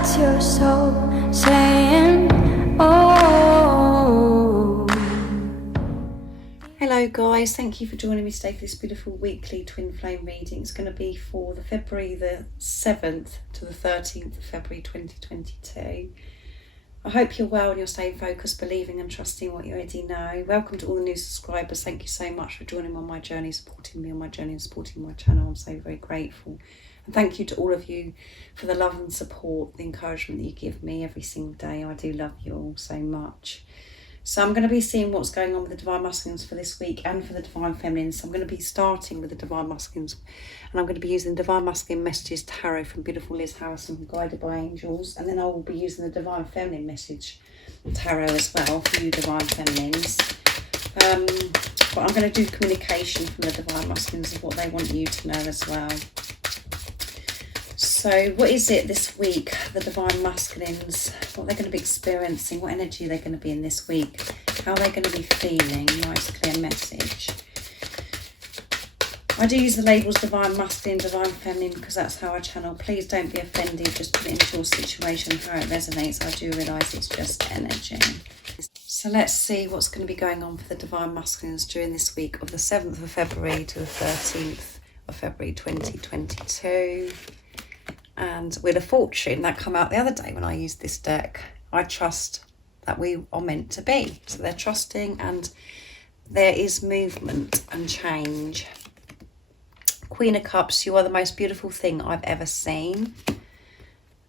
That's your soul saying, oh. Hello guys, thank you for joining me today for this beautiful weekly twin flame reading. It's going to be for the February the 7th to the 13th of February 2022. I hope you're well and you're staying focused, believing and trusting what you already know. Welcome to all the new subscribers. Thank you so much for joining me on my journey, supporting me on my journey and supporting my channel. I'm so very grateful. And thank you to all of you for the love and support, the encouragement that you give me every single day. I do love you all so much. So I'm going to be seeing what's going on with the Divine Masculines for this week and for the Divine Feminines. So I'm going to be starting with the Divine Masculines, and I'm going to be using Divine Masculine Messages Tarot from beautiful Liz Harrison, Guided by Angels. And then I will be using the Divine Feminine Message Tarot as well for you Divine Feminines. But I'm going to do communication from the Divine Masculines of what they want you to know as well. So what is it this week, the Divine Masculines, what they're going to be experiencing, what energy they're going to be in this week, how they're going to be feeling. Nice clear message. I do use the labels Divine Masculine, Divine Feminine because that's how I channel. Please don't be offended, just put it into your situation, how it resonates. I do realise it's just energy. So let's see what's going to be going on for the Divine Masculines during this week of the 7th of February to the 13th of February 2022. And Wheel of Fortune, that came out the other day when I used this deck. I trust that we are meant to be. So they're trusting and there is movement and change. Queen of Cups, you are the most beautiful thing I've ever seen.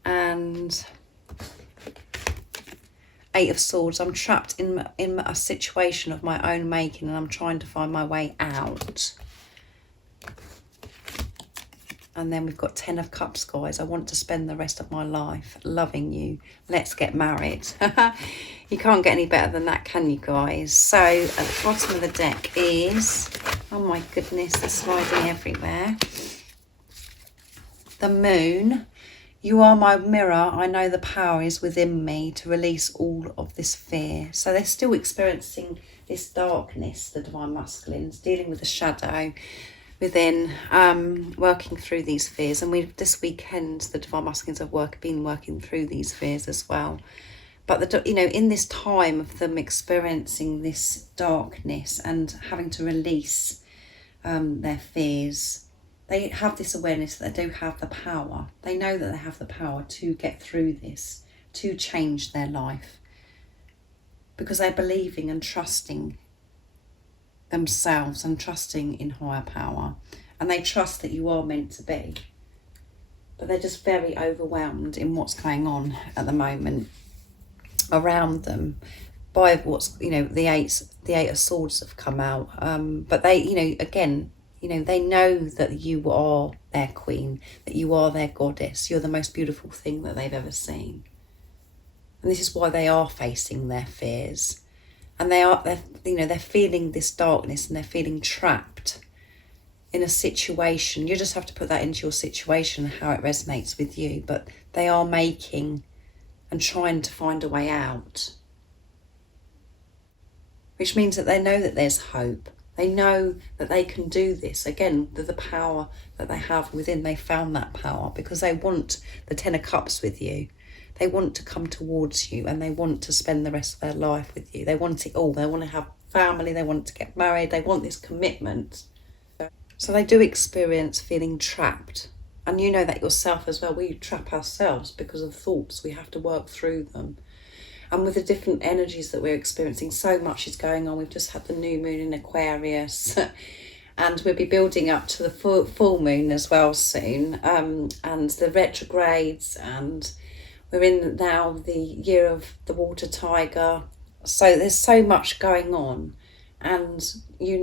And Eight of Swords, I'm trapped in a situation of my own making and I'm trying to find my way out. And then we've got 10 of Cups, guys. I want to spend the rest of my life loving you. Let's get married. You can't get any better than that, can you, guys? So at the bottom of the deck is, oh my goodness, they're sliding everywhere. The Moon. You are my mirror. I know the power is within me to release all of this fear. So they're still experiencing this darkness, the Divine Masculines, dealing with the shadow within, working through these fears. And this weekend the Divine Masculines have been working through these fears as well. But in this time of them experiencing this darkness and having to release their fears, they have this awareness that they do have the power. They know that they have the power to get through this, to change their life, because they're believing and trusting themselves and trusting in higher power, and they trust that you are meant to be, but they're just very overwhelmed in what's going on at the moment around them by what's the eight of Swords have come out, but they they know that you are their queen, that you are their goddess, you're the most beautiful thing that they've ever seen, and this is why they are facing their fears. And they're feeling this darkness and they're feeling trapped in a situation. You just have to put that into your situation, how it resonates with you. But they are making and trying to find a way out. Which means that they know that there's hope. They know that they can do this. Again, the power that they have within, they found that power because they want the 10 of Cups with you. They want to come towards you and they want to spend the rest of their life with you. They want it all. They want to have family. They want to get married. They want this commitment. So they do experience feeling trapped. And you know that yourself as well. We trap ourselves because of thoughts. We have to work through them. And with the different energies that we're experiencing, so much is going on. We've just had the new moon in Aquarius. And we'll be building up to the full moon as well soon. And the retrogrades, and we're in now the year of the water tiger. So there's so much going on. And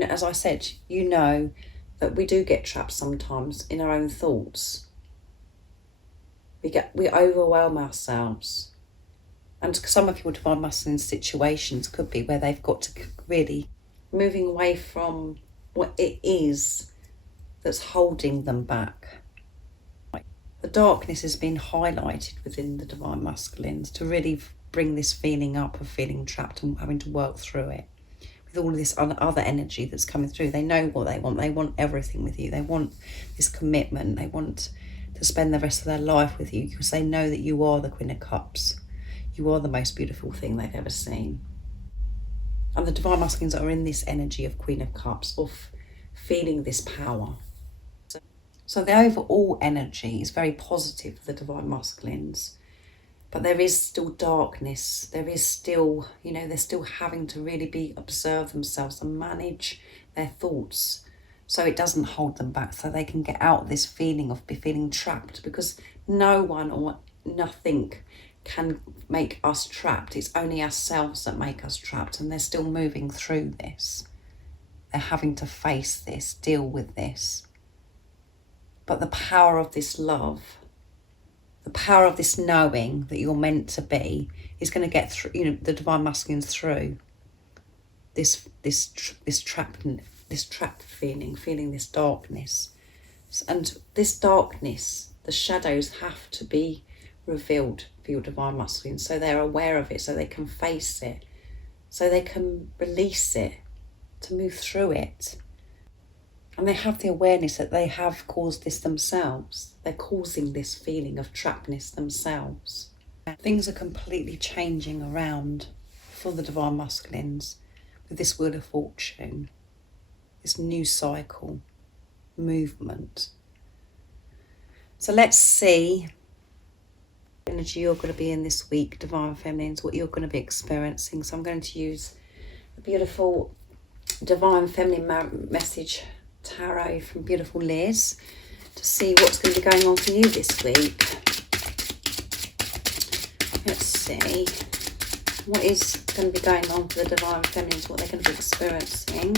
as I said, that we do get trapped sometimes in our own thoughts. We overwhelm ourselves. And some of your Divine Masculine situations could be where they've got to really moving away from what it is that's holding them back. The darkness has been highlighted within the Divine Masculines to really bring this feeling up of feeling trapped and having to work through it. With all of this other energy that's coming through, they know what they want. They want everything with you. They want this commitment. They want to spend the rest of their life with you because they know that you are the Queen of Cups. You are the most beautiful thing they've ever seen. And the Divine Masculines are in this energy of Queen of Cups, of feeling this power. So the overall energy is very positive for the Divine Masculines. But there is still darkness. There is still, they're still having to really observe themselves and manage their thoughts so it doesn't hold them back, so they can get out this feeling of feeling trapped, because no one or nothing can make us trapped. It's only ourselves that make us trapped, and they're still moving through this. They're having to face this, deal with this. But the power of this love, the power of this knowing that you're meant to be, is going to get through, the Divine Masculines through this trapped feeling this darkness. And this darkness, the shadows have to be revealed for your Divine Masculine, so they're aware of it, so they can face it, so they can release it, to move through it. And they have the awareness that they have caused this themselves. They're causing this feeling of trappedness themselves. Things are completely changing around for the Divine Masculines with this Wheel of Fortune, this new cycle, movement. So let's see what energy you're going to be in this week, Divine Feminines, what you're going to be experiencing. So I'm going to use a beautiful Divine Feminine message tarot from beautiful Liz to see what's going to be going on for you this week. Let's see what is going to be going on for the Divine Feminines, what they're going to be experiencing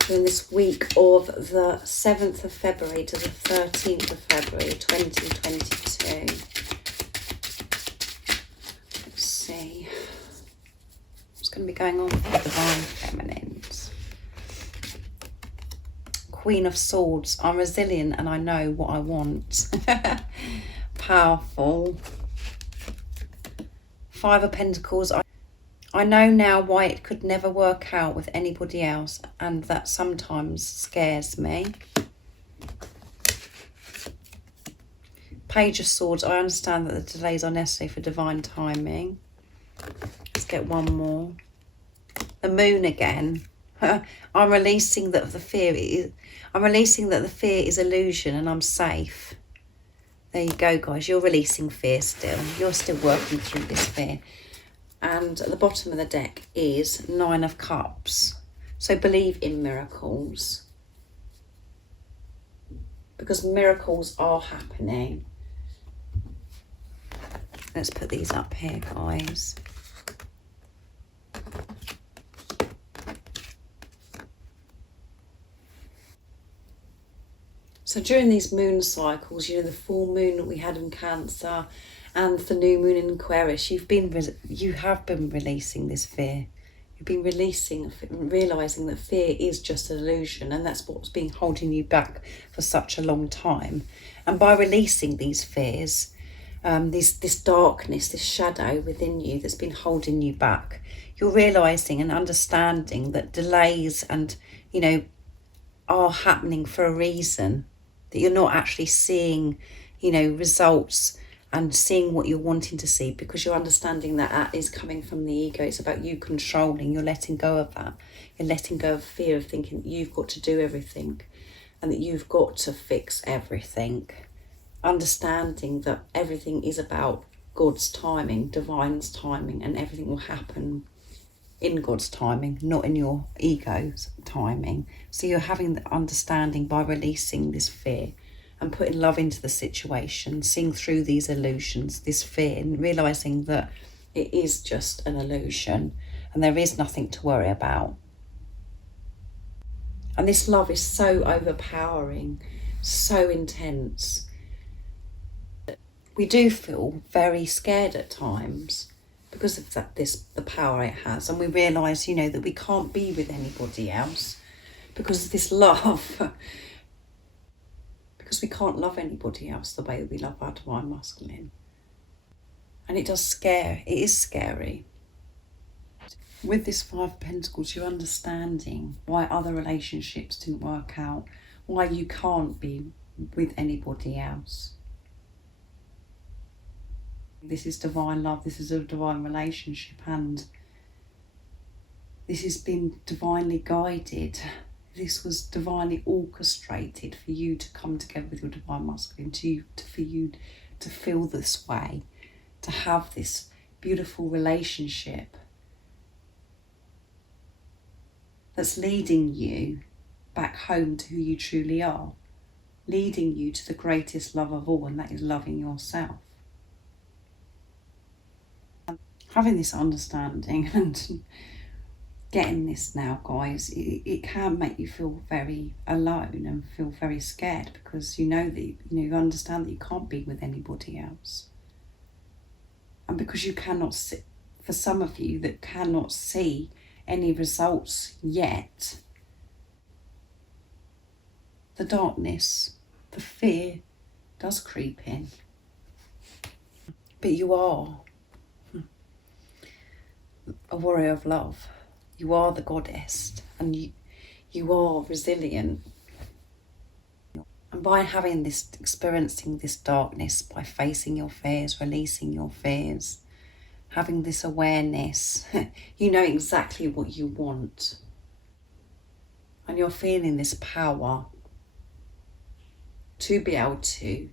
during this week of the 7th of February to the 13th of February 2022. Let's see what's going to be going on for the Divine Feminines. Queen of Swords. I'm resilient and I know what I want. Powerful. Five of Pentacles. I know now why it could never work out with anybody else, and that sometimes scares me. Page of Swords. I understand that the delays are necessary for divine timing. Let's get one more. The Moon again. I'm releasing that the fear is. I'm releasing that the fear is illusion, and I'm safe. There you go, guys. You're releasing fear still. You're still working through this fear. And at the bottom of the deck is 9 of Cups. So believe in miracles, because miracles are happening. Let's put these up here, guys. So during these moon cycles, the full moon that we had in Cancer and the new moon in Aquarius, you have been releasing this fear. You've been realising that fear is just an illusion, and that's what's been holding you back for such a long time. And by releasing these fears, this darkness, this shadow within you that's been holding you back, you're realising and understanding that delays and, are happening for a reason, that you're not actually seeing, results and seeing what you're wanting to see, because you're understanding that is coming from the ego. It's about you controlling. You're letting go of that. You're letting go of fear of thinking you've got to do everything and that you've got to fix everything. Understanding that everything is about God's timing, divine's timing, and everything will happen in God's timing, not in your ego's timing. So you're having the understanding by releasing this fear and putting love into the situation, seeing through these illusions, this fear, and realising that it is just an illusion and there is nothing to worry about. And this love is so overpowering, so intense. We do feel very scared at times because of the power it has, and we realise, that we can't be with anybody else because of this love. Because we can't love anybody else the way that we love our Divine Masculine. And it is scary. With this 5 of Pentacles, you're understanding why other relationships didn't work out, why you can't be with anybody else. This is divine love, this is a divine relationship, and this has been divinely guided. This was divinely orchestrated for you to come together with your divine masculine, for you to feel this way, to have this beautiful relationship that's leading you back home to who you truly are, leading you to the greatest love of all, and that is loving yourself. Having this understanding and getting this now, guys, it can make you feel very alone and feel very scared, because you know that you understand that you can't be with anybody else, and because you cannot see, for some of you that cannot see any results yet, the darkness, the fear does creep in. But you are a warrior of love. You are the goddess, and you are resilient. And by having this, experiencing this darkness, by facing your fears, releasing your fears, having this awareness, you know exactly what you want. And you're feeling this power to be able to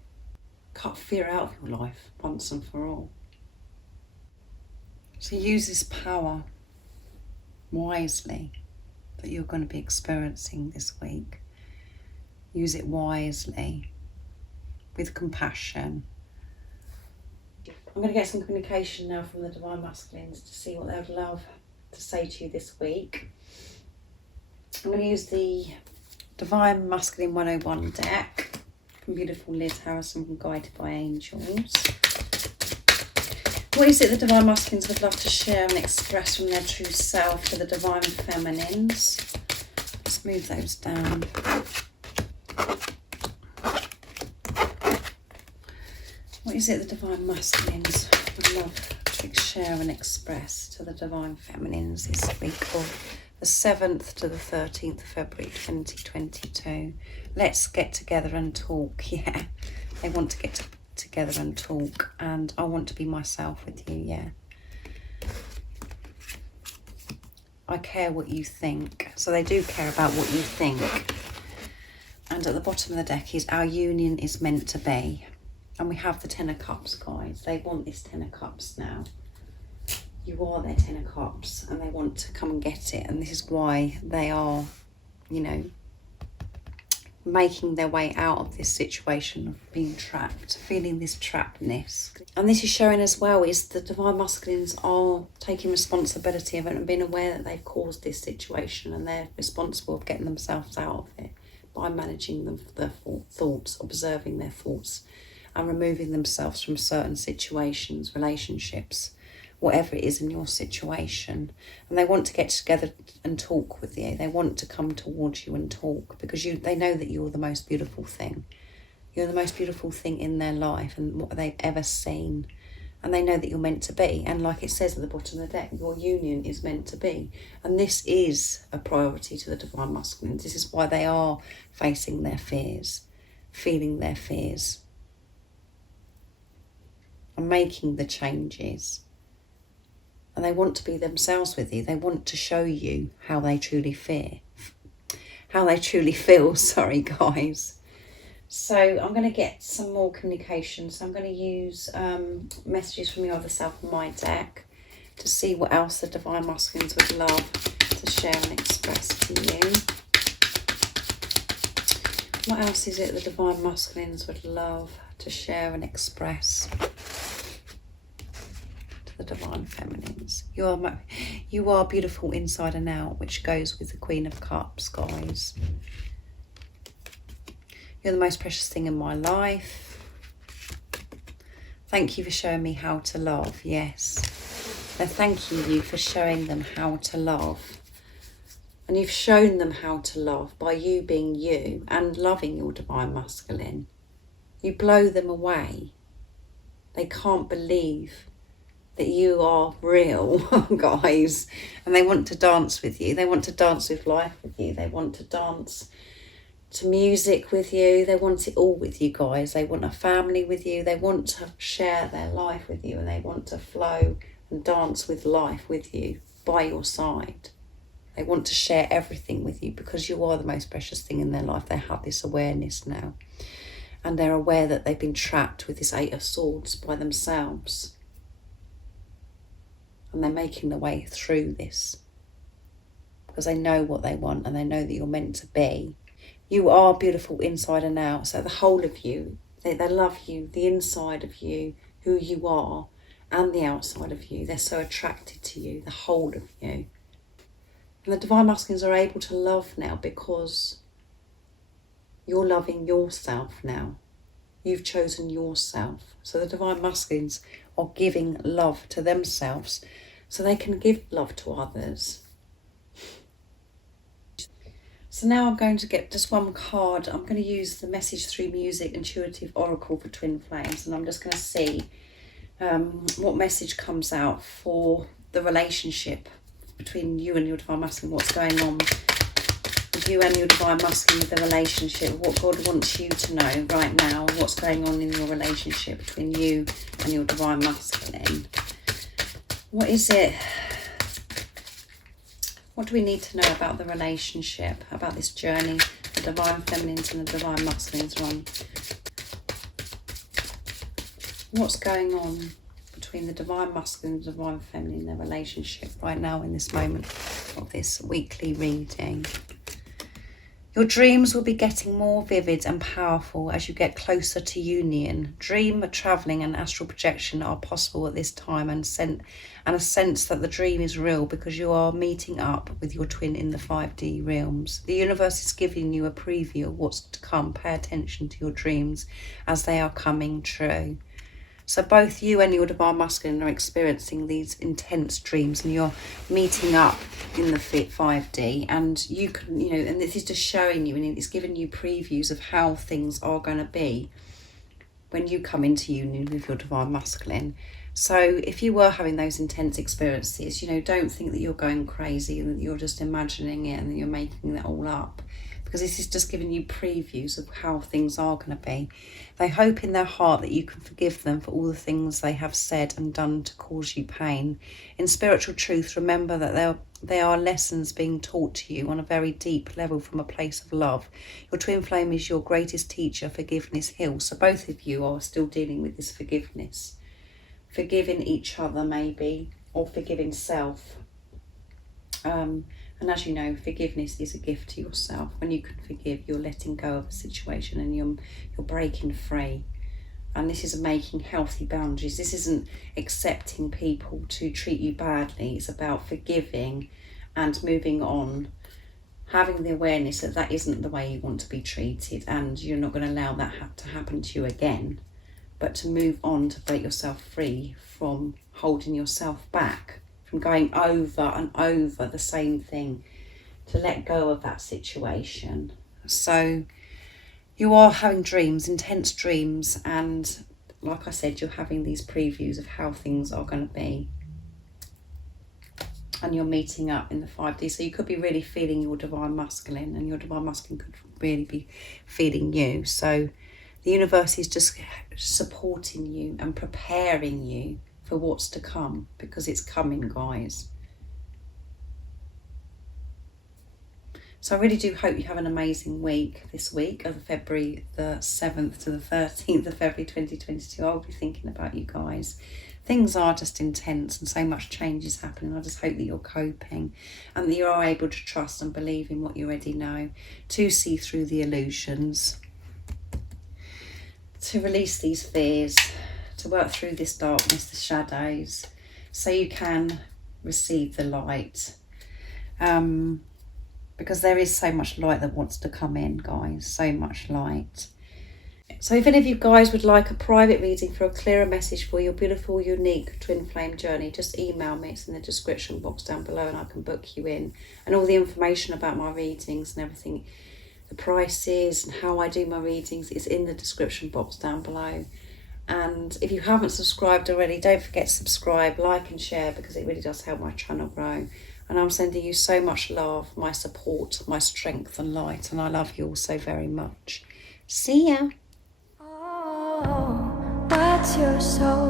cut fear out of your life once and for all. So use this power wisely that you're going to be experiencing this week. Use it wisely, with compassion. I'm going to get some communication now from the Divine Masculines to see what they would love to say to you this week. I'm going to use the Divine Masculine 101 deck from beautiful Liz Harrison from Guided by Angels. What is it the Divine Masculines would love to share and express from their true self to the Divine Feminines? Let's move those down. What is it the Divine Masculines would love to share and express to the Divine Feminines this week of the 7th to the 13th of February 2022? Let's get together and talk. Yeah, they want to get together and talk, and I want to be myself with you. Yeah, I care what you think, so they do care about what you think. And at the bottom of the deck is our union is meant to be, and we have the 10 of Cups, guys. They want this 10 of Cups now. You are their 10 of Cups, and they want to come and get it, and this is why they are, making their way out of this situation of being trapped, feeling this trappedness. And this is showing as well is the Divine Masculines are taking responsibility of it and being aware that they've caused this situation, and they're responsible of getting themselves out of it by managing their thoughts, observing their thoughts, and removing themselves from certain situations, relationships, whatever it is in your situation. And they want to get together and talk with you. They want to come towards you and talk, because they know that you're the most beautiful thing. You're the most beautiful thing in their life and what they've ever seen. And they know that you're meant to be. And like it says at the bottom of the deck, your union is meant to be. And this is a priority to the Divine Masculines. This is why they are facing their fears, feeling their fears, and making the changes. And they want to be themselves with you. They want to show you how they truly feel. Sorry, guys. So I'm going to get some more communication. So I'm going to use messages from your other self on my deck to see what else the Divine Masculines would love to share and express to you. What else is it the Divine Masculines would love to share and express the Divine Feminines? You are beautiful inside and out, which goes with the Queen of Cups, guys. You're the most precious thing in my life. Thank you for showing me how to love. Yes, they're thanking you for showing them how to love. And you've shown them how to love by you being you and loving your Divine Masculine. You blow them away. They can't believe that you are real, guys, and they want to dance with you. They want to dance with life with you. They want to dance to music with you. They want it all with you guys. They want a family with you. They want to share their life with you, and they want to flow and dance with life with you by your side. They want to share everything with you because you are the most precious thing in their life. They have this awareness now, and they're aware that they've been trapped with this 8 of Swords by themselves, and they're making their way through this because they know what they want, and they know that you're meant to be. You are beautiful inside and out. So the whole of you, they love you, the inside of you, who you are, and the outside of you. They're so attracted to you, the whole of you. And the Divine Masculines are able to love now because you're loving yourself now. You've chosen yourself. So the Divine Masculines are giving love to themselves so they can give love to others. So now I'm going to get just one card. I'm going to use the Message Through Music Intuitive Oracle for Twin Flames, and I'm just going to see what message comes out for the relationship between you and your Divine Masculine. What's going on with you and your Divine Masculine with the relationship? What God wants you to know right now. What's going on in your relationship between you and your Divine Masculine? What is it? What do we need to know about the relationship, about this journey the Divine Feminines and the Divine Masculines are on? What's going on between the Divine Masculine and the Divine Feminine, their relationship right now in this moment of this weekly reading? Your dreams will be getting more vivid and powerful as you get closer to union. Dream travelling and astral projection are possible at this time, and a sense that the dream is real because you are meeting up with your twin in the 5D realms. The universe is giving you a preview of what's to come. Pay attention to your dreams as they are coming true. So both you and your Divine Masculine are experiencing these intense dreams, and you're meeting up in the 5D, and you can, and this is just showing you, and it's giving you previews of how things are going to be when you come into union with your Divine Masculine. So if you were having those intense experiences, don't think that you're going crazy and that you're just imagining it and that you're making that all up, because this is just giving you previews of how things are going to be. They hope in their heart that you can forgive them for all the things they have said and done to cause you pain. In spiritual truth, remember that they are lessons being taught to you on a very deep level from a place of love. Your twin flame is your greatest teacher. Forgiveness heals. So both of you are still dealing with this forgiveness. Forgiving each other maybe, or forgiving self. And as you know, forgiveness is a gift to yourself. When you can forgive, you're letting go of a situation and you're breaking free. And this is making healthy boundaries. This isn't accepting people to treat you badly. It's about forgiving and moving on, having the awareness that that isn't the way you want to be treated, and you're not going to allow that to happen to you again, but to move on, to break yourself free from holding yourself back, from going over and over the same thing, to let go of that situation. So you are having dreams, intense dreams, and like I said, you're having these previews of how things are going to be. And you're meeting up in the 5D. So you could be really feeling your Divine Masculine, and your Divine Masculine could really be feeling you. So the universe is just supporting you and preparing you for what's to come, because it's coming, guys. So I really do hope you have an amazing week this week of February the 7th to the 13th of February 2022. I'll be thinking about you guys. Things are just intense and so much change is happening. I just hope that you're coping and that you are able to trust and believe in what you already know, to see through the illusions, to release these fears, to work through this darkness, the shadows, so you can receive the light. Because there is so much light that wants to come in, guys, so much light. So if any of you guys would like a private reading for a clearer message for your beautiful, unique twin flame journey, just email me. It's in the description box down below and I can book you in. And all the information about my readings and everything, the prices and how I do my readings, is in the description box down below. And if you haven't subscribed already, don't forget to subscribe, like and share, because it really does help my channel grow. And And I'm sending you so much love, my support, my strength and light. And I love you all so very much. See ya. Oh, what's your soul